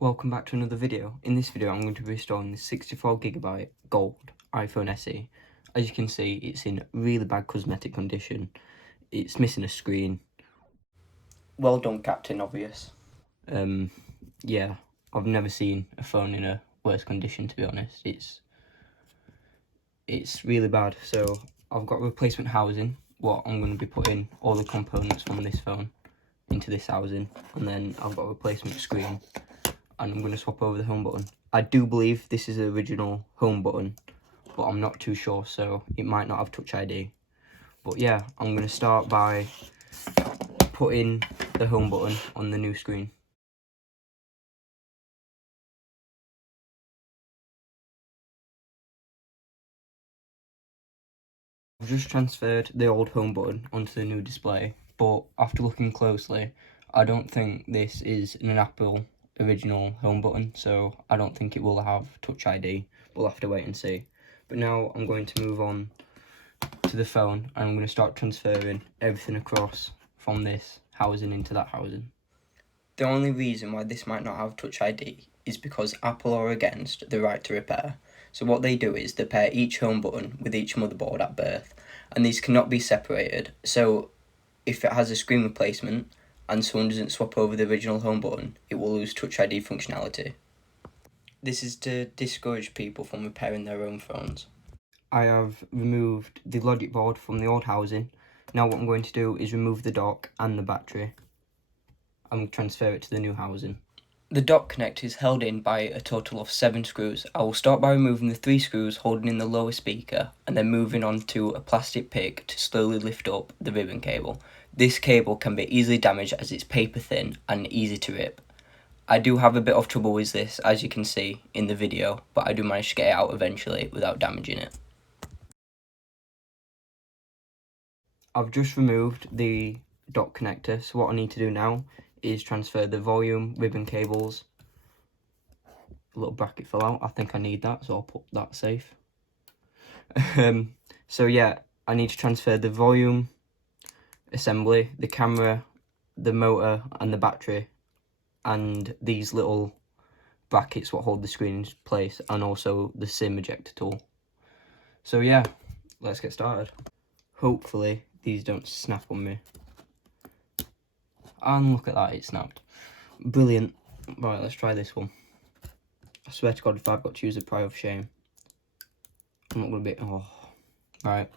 Welcome back to another video. In this video I'm going to be installing the 64GB gold iPhone SE. As you can see, it's in really bad cosmetic condition. It's missing a screen. Well done, Captain Obvious. Yeah, I've never seen a phone in a worse condition, to be honest. It's really bad. So I've got replacement housing. What I'm going to be putting all the components from this phone into this housing, and then I've got a replacement screen. And I'm going to swap over the home button. I do believe this is the original home button, but I'm not too sure, so it might not have Touch ID. But yeah, I'm going to start by putting the home button on the new screen. I've just transferred the old home button onto the new display, but after looking closely, I don't think this is an Apple original home button, so I don't think it will have Touch ID. We'll have to wait and see. But now I'm going to move on to the phone, and I'm going to start transferring everything across from this housing into that housing. The only reason why this might not have Touch ID is because Apple are against the right to repair. So what they do is they pair each home button with each motherboard at birth, and these cannot be separated. So if it has a screen replacement and someone doesn't swap over the original home button, it will lose Touch ID functionality. This is to discourage people from repairing their own phones. I have removed the logic board from the old housing. Now what I'm going to do is remove the dock and the battery and transfer it to the new housing. The dock connector is held in by a total of 7 screws. I will start by removing the 3 screws holding in the lower speaker and then moving on to a plastic pick to slowly lift up the ribbon cable. This cable can be easily damaged as it's paper thin and easy to rip. I do have a bit of trouble with this, as you can see in the video, but I do manage to get it out eventually without damaging it. I've just removed the dock connector, so what I need to do now is transfer the volume ribbon cables. A little bracket fell out. I think I need that, so I'll put that safe. So yeah, I need to transfer the volume assembly, the camera, the motor and the battery, and these little brackets what hold the screen in place, and also the SIM ejector tool. So yeah, let's get started. Hopefully these don't snap on me. And look at that, it snapped. Brilliant. Right, let's try this one. I swear to God, if I've got to use a cry of shame, I'm not going to be... Oh. Right.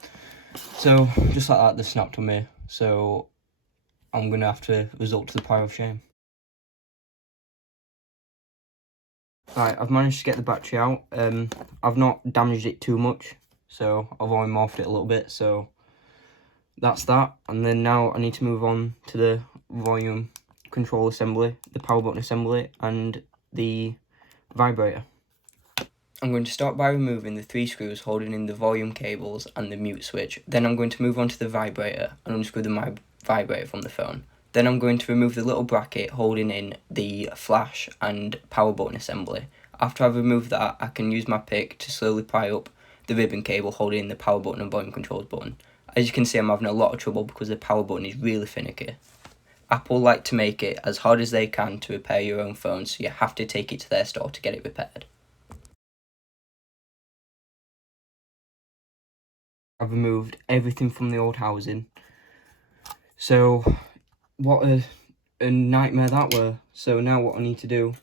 So, just like that, they snapped on me. So, I'm going to have to resort to the pile of shame. Right, I've managed to get the battery out. I've not damaged it too much, so I've only morphed it a little bit, so that's that. And then now I need to move on to the volume control assembly, the power button assembly, and the vibrator. I'm going to start by removing the 3 screws holding in the volume cables and the mute switch. Then I'm going to move on to the vibrator and unscrew the vibrator from the phone. Then I'm going to remove the little bracket holding in the flash and power button assembly. After I've removed that, I can use my pick to slowly pry up the ribbon cable holding in the power button and volume controls button. As you can see, I'm having a lot of trouble because the power button is really finicky. Apple like to make it as hard as they can to repair your own phone, so you have to take it to their store to get it repaired. I've removed everything from the old housing. So, what a nightmare that were. So now what I need to do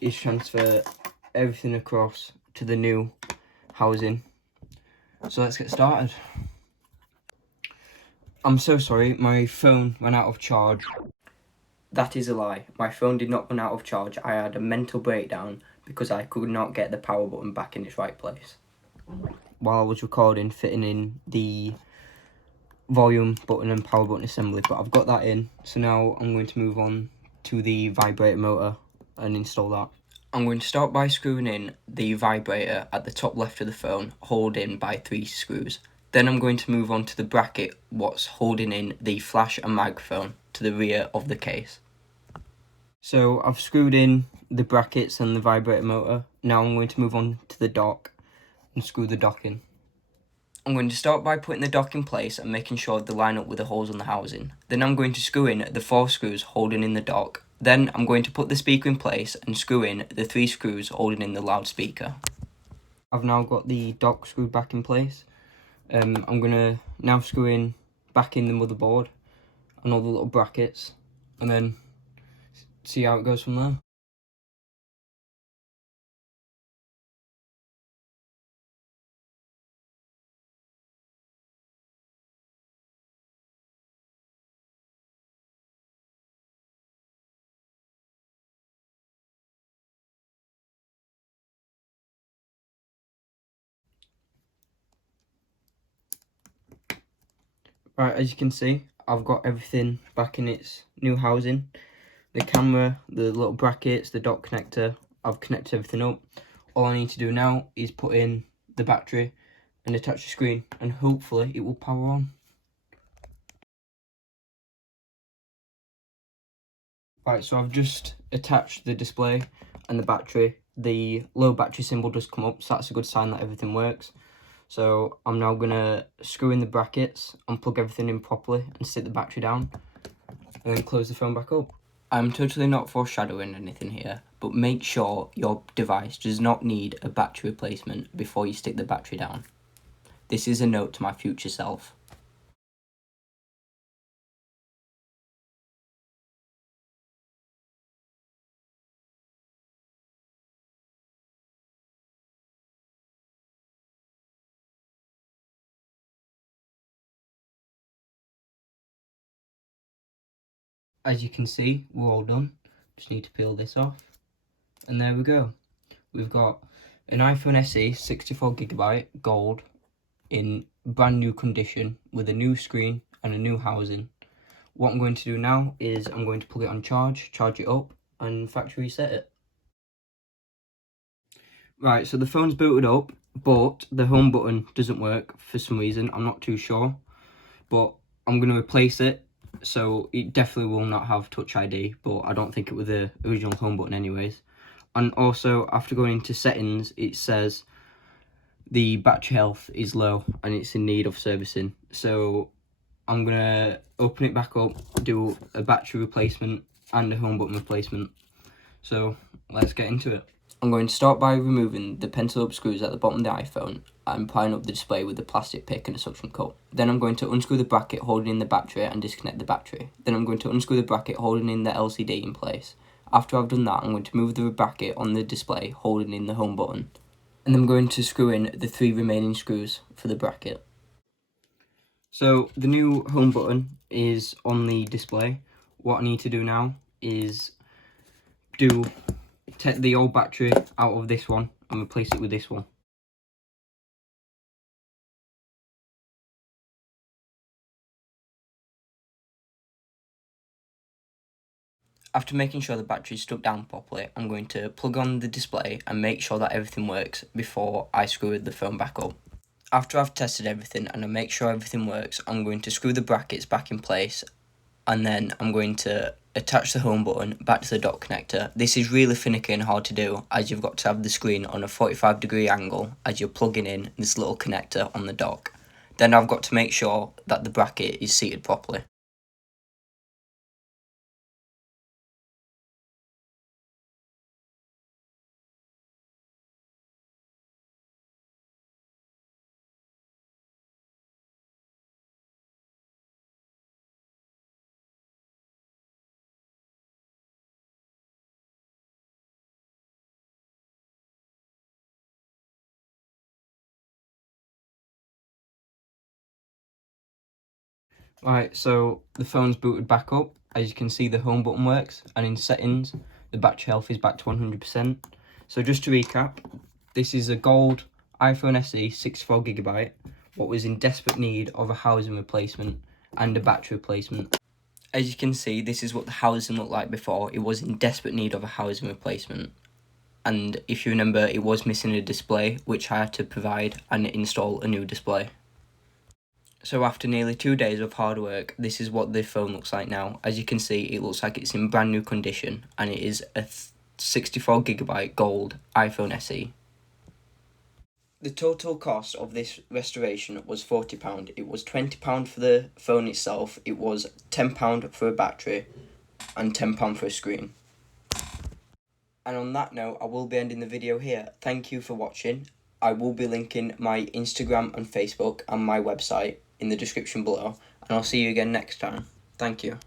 is transfer everything across to the new housing. So let's get started. I'm so sorry, my phone ran out of charge. That is a lie. My phone did not run out of charge. I had a mental breakdown because I could not get the power button back in its right place while I was recording, fitting in the volume button and power button assembly, but I've got that in. So now I'm going to move on to the vibrator motor and install that. I'm going to start by screwing in the vibrator at the top left of the phone, holding by 3 screws. Then I'm going to move on to the bracket what's holding in the flash and microphone to the rear of the case. So I've screwed in the brackets and the vibrator motor. Now I'm going to move on to the dock and screw the dock in. I'm going to start by putting the dock in place and making sure they line up with the holes on the housing. Then I'm going to screw in the 4 screws holding in the dock Then I'm going to put the speaker in place and screw in the 3 screws holding in the loudspeaker. I've now got the dock screwed back in place. I'm going to now screw in back in the motherboard and all the little brackets, and then see how it goes from there. Right, as you can see, I've got everything back in its new housing. The camera, the little brackets, the dock connector, I've connected everything up. All I need to do now is put in the battery and attach the screen, and hopefully it will power on. Right, so I've just attached the display and the battery. The low battery symbol does come up, so that's a good sign that everything works. So I'm now going to screw in the brackets, unplug everything in properly and sit the battery down, and then close the phone back up. I'm totally not foreshadowing anything here, but make sure your device does not need a battery replacement before you stick the battery down. This is a note to my future self. As you can see, we're all done. Just need to peel this off. And there we go. We've got an iPhone SE 64GB gold in brand new condition with a new screen and a new housing. What I'm going to do now is I'm going to plug it on charge it up, and factory reset it. Right, so the phone's booted up, but the home button doesn't work for some reason. I'm not too sure, but I'm going to replace it. So it definitely will not have Touch ID, but I don't think it was the original home button anyways. And also, after going into settings, it says the battery health is low and it's in need of servicing. So I'm going to open it back up, do a battery replacement and a home button replacement. So let's get into it. I'm going to start by removing the pencil up screws at the bottom of the iPhone and prying up the display with a plastic pick and a suction cup. Then I'm going to unscrew the bracket holding in the battery and disconnect the battery. Then I'm going to unscrew the bracket holding in the LCD in place. After I've done that, I'm going to move the bracket on the display holding in the home button. And I'm going to screw in the 3 remaining screws for the bracket. So the new home button is on the display. What I need to do now is take the old battery out of this one and replace it with this one. After making sure the battery is stuck down properly, I'm going to plug on the display and make sure that everything works before I screw the phone back up. After I've tested everything and I make sure everything works, I'm going to screw the brackets back in place, and then I'm going to attach the home button back to the dock connector. This is really finicky and hard to do, as you've got to have the screen on a 45-degree angle as you're plugging in this little connector on the dock. Then I've got to make sure that the bracket is seated properly. Right, so the phone's booted back up. As you can see, the home button works, and in settings, the battery health is back to 100%. So just to recap, this is a gold iPhone SE 64GB, what was in desperate need of a housing replacement and a battery replacement. As you can see, this is what the housing looked like before. It was in desperate need of a housing replacement. And if you remember, it was missing a display, which I had to provide and install a new display. So after nearly 2 days of hard work, this is what the phone looks like now. As you can see, it looks like it's in brand new condition, and it is a 64GB gold iPhone SE. The total cost of this restoration was £40. It was £20 for the phone itself, it was £10 for a battery, and £10 for a screen. And on that note, I will be ending the video here. Thank you for watching. I will be linking my Instagram and Facebook and my website in the description below. And I'll see you again next time. Thank you.